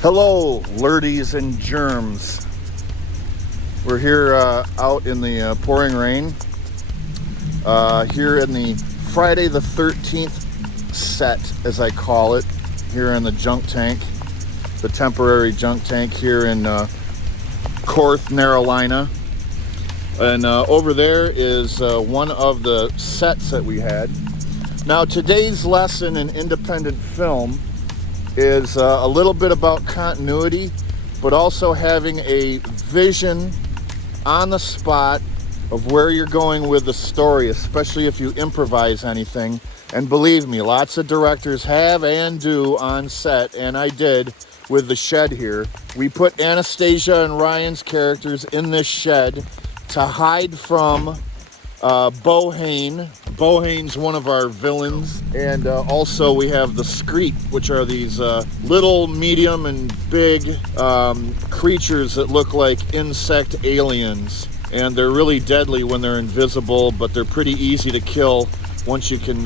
Hello, lurdies and germs. We're here out in the pouring rain, here in the Friday the 13th set, as I call it, here in the junk tank, the temporary junk tank here in North Carolina. And over there is one of the sets that we had. Now, today's lesson in independent film is a little bit about continuity, but also having a vision on the spot of where you're going with the story, especially if you improvise anything. And believe me, lots of directors have and do on set, and I did with the shed here. We put Anastasia and Ryan's characters in this shed to hide from Bohane. Bohane's one of our villains, and also we have the Screet, which are these little, medium, and big creatures that look like insect aliens, and they're really deadly when they're invisible, but they're pretty easy to kill once you can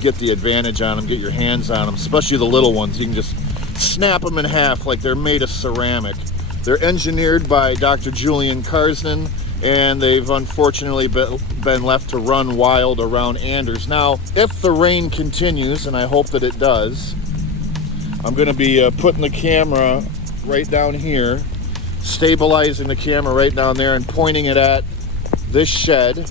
get the advantage on them, get your hands on them, especially the little ones. You can just snap them in half like they're made of ceramic. They're engineered by Dr. Julian Karsnan, and they've unfortunately been left to run wild around Anders. Now, if the rain continues, and I hope that it does, I'm going to be putting the camera right down here, stabilizing the camera right down there, and pointing it at this shed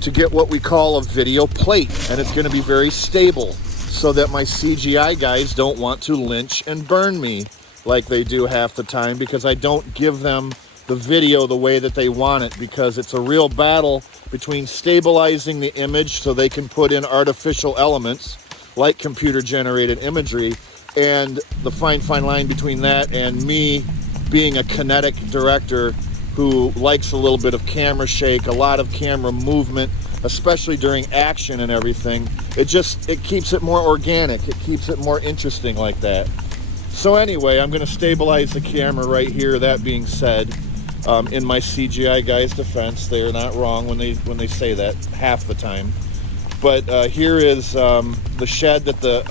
to get what we call a video plate. And it's going to be very stable so that my CGI guys don't want to lynch and burn me like they do half the time, because I don't give them the video the way that they want it, because it's a real battle between stabilizing the image so they can put in artificial elements like computer generated imagery, and the fine line between that and me being a kinetic director who likes a little bit of camera shake, a lot of camera movement, especially during action and everything. It keeps it more organic, it keeps it more interesting like that. So anyway, I'm going to stabilize the camera right here. That being said, in my CGI guys' defense, they're not wrong when they say that half the time. But here is the shed that the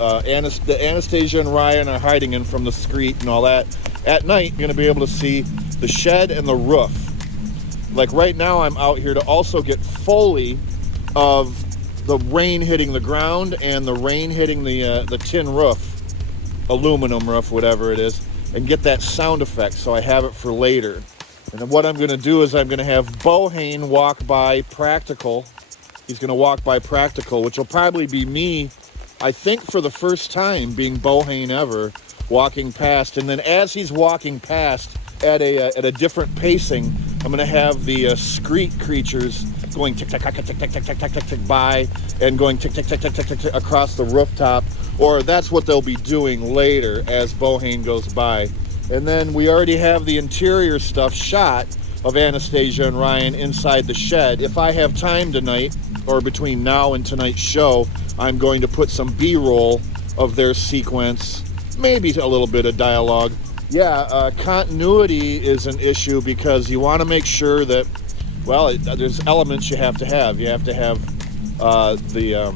Anastasia and Ryan are hiding in from the Screet and all that. At night, you're going to be able to see the shed and the roof. Like right now, I'm out here to also get Foley of the rain hitting the ground and the rain hitting the tin roof, aluminum roof, whatever it is, and get that sound effect so I have it for later. And then what I'm going to do is I'm going to have Bohane walk by practical. He's going to walk by practical, which will probably be me, I think, for the first time being Bohane ever, walking past. And then as he's walking past at a different pacing, I'm going to have the Screet creatures going tick tick tick tick tick tick tick tick tick tick by, and going tick tick tick tick tick tick tick across the rooftop. Or that's what they'll be doing later as Bohane goes by. And then we already have the interior stuff shot of Anastasia and Ryan inside the shed. If I have time tonight, or between now and tonight's show, I'm going to put some B-roll of their sequence, maybe a little bit of dialogue. Yeah, continuity is an issue because you want to make sure that, well, there's elements you have to have. You have to have the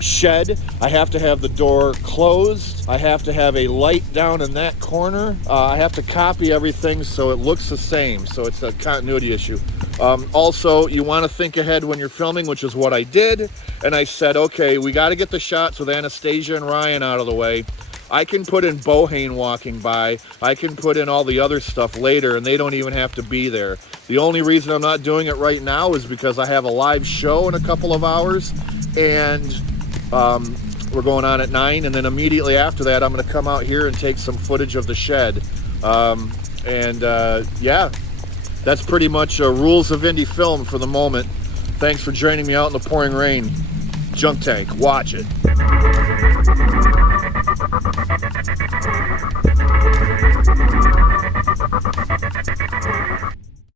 shed. I have to have the door closed. I have to have a light down in that corner. I have to copy everything so it looks the same. So it's a continuity issue. Also, you want to think ahead when you're filming, which is what I did. And I said, okay, we got to get the shots with Anastasia and Ryan out of the way. I can put in Bohane walking by. I can put in all the other stuff later, and they don't even have to be there. The only reason I'm not doing it right now is because I have a live show in a couple of hours, and we're going on at 9, and then immediately after that, I'm going to come out here and take some footage of the shed. Yeah, that's pretty much rules of indie film for the moment. Thanks for joining me out in the pouring rain. Junk Tank, watch it.